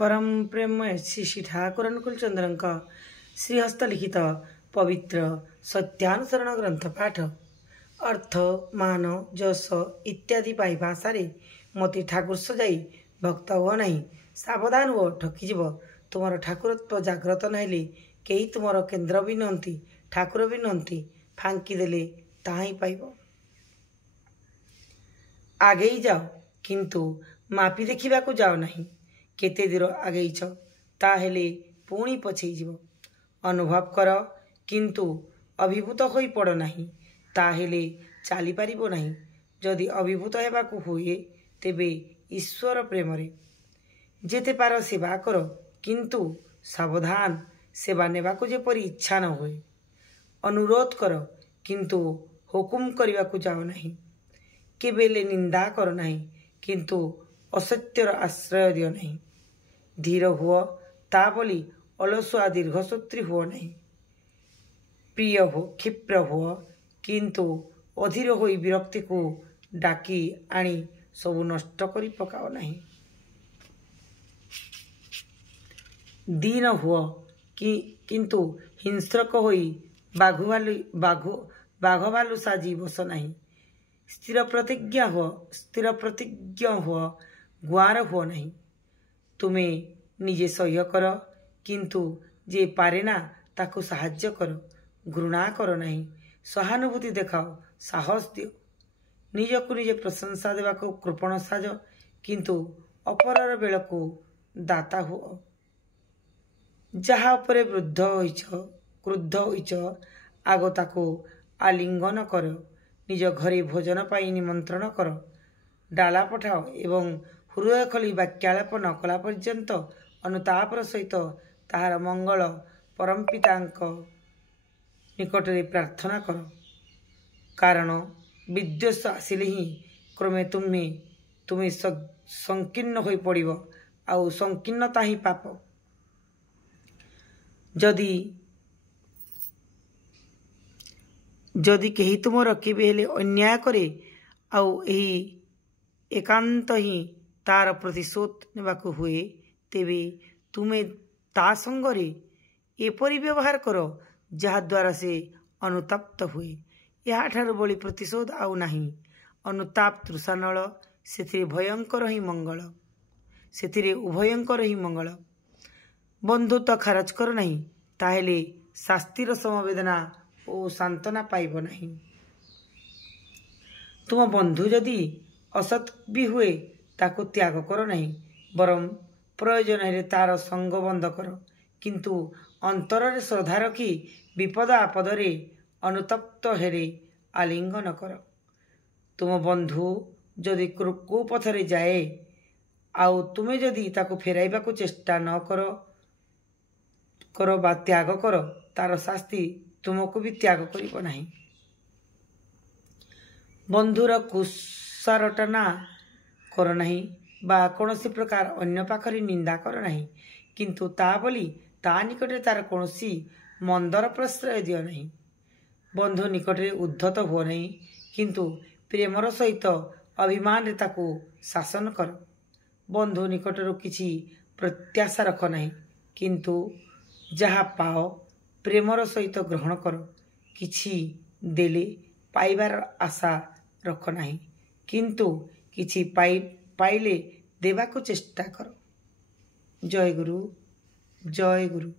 परम प्रेम श्री ठाकुर अनुकूल चंद्र श्रीहस्त लिखित पवित्र सत्यानुसरण ग्रंथ पाठ अर्थ मान जस इत्यादि पाई भाषा मते ठाकुर सजाई भक्त हुआ नहीं सावधान हुआ ठकीजीव तुमर ठाकुरत्व जाग्रत नाइले कई तुमर केन्द्र भी नहंती ठाकुर भी नहंती फांकी देले ताही पाइब। आगे जाओ किंतु मापी देखा जाओ नहीं केते दूर आगेच ताहेले पुणी पछई जीव अनुभव कर किंतु अभिभूत होई पड़ नहीं ताहेले चली पारिबो नहीं जदि अभिभूत हेबाकु हुए तेबे ईश्वर प्रेम रे जेते पार सेवा कर किंतु सावधान सेवा नेबाकु जेपरि इच्छा न हुए अनुरोध कर किंतु हुकुम करने जाओ नहीं केबेले निंदा कर नहीं किंतु असत्यर आश्रय दियो नहीं धीर हुओ ता बोली अलसुआ दीर्घसूत्री हुओ नहीं प्रिय हो क्षिप्र हुओ किंतु अधीर होई विरक्ति को डाकी आनी सबु नष्ट करी पकाओ नहीं दीन हुओ किंतु हिंस्रक होई बाघ भालू साजी बस नहीं स्थिर प्रतिज्ञ हुओ गुआर हुओ नहीं तुम्हें निजे सह्य कर किंतु जे पारे ना ताकू साहाय्य कर घृणा कर नहीं सहानुभूति देखाओ साहस दियो निजकु निजे प्रशंसा देवा को कृपण साज किंतु अपरर बेल को दाता हुओ जहा उपरे क्रुद्ध होइछ आग ताको आलिंगन कर निज घरे भोजन पाई निमंत्रण कर डाला पठाओ एवं हृदय खली वाक्यालाप न कला पर्यंत अनुतापर सहित ताहार मंगल परमपिता निकटरे प्रार्थना कर कारण विद्वेष आसिले ही क्रमे तुम्हें संकीर्ण हो पड़ आउ संकीर्णता ही पाप जदि कही तुमर केबे अन्याय करे आउ एही एकांत ही तार प्रतिशोध नेबाकु हुए तेबे तुमे ता संगरे एपरि व्यवहार करो जहा द्वारा से अनुतप्त हुए या ठार बड़ी प्रतिशोध आउ नहीं अनुताप तृषानल से भयंकर ही मंगल से उभयंकर ही मंगल बंधुत्व खारज कर नहीं ताहेले शास्तिर समवेदना ओ सांत्वना पाइब नहीं तुम बंधु जदि असत भी हुए ताको त्याग कर नहीं बरम प्रयोजन है तार संग बंद कर किंतु अंतर रे श्रद्धा रखी विपद आपदरे अनुतप्त हेरे आलिंगन कर तुम बंधु जदि कुपथरे जाए आउ तुमे जदि ताको फेराइबा को चेष्टा न करो बा त्याग कर तार शास्ति तुमको भी त्याग करिब नहीं बंधुर कुसारटना कर नहीं बा कौन प्रकार अन्य पाखरी निंदा कर नहीं किंतु ता बोली ता निकटे तार कौन मंदर प्रश्रय दियो नहीं बंधु निकटे उद्धत हुओ नहीं किंतु प्रेमर सहित अभिमान रे ताकू शासन कर बंधु निकटर किछि प्रत्याशा रख नहीं किंतु जहा पाओ प्रेमर सहित ग्रहण कर किछि देले पाइबार आशा रख नहीं किंतु किछि पाइले देवाको चेष्टा कर। जय गुरु जय गुरु।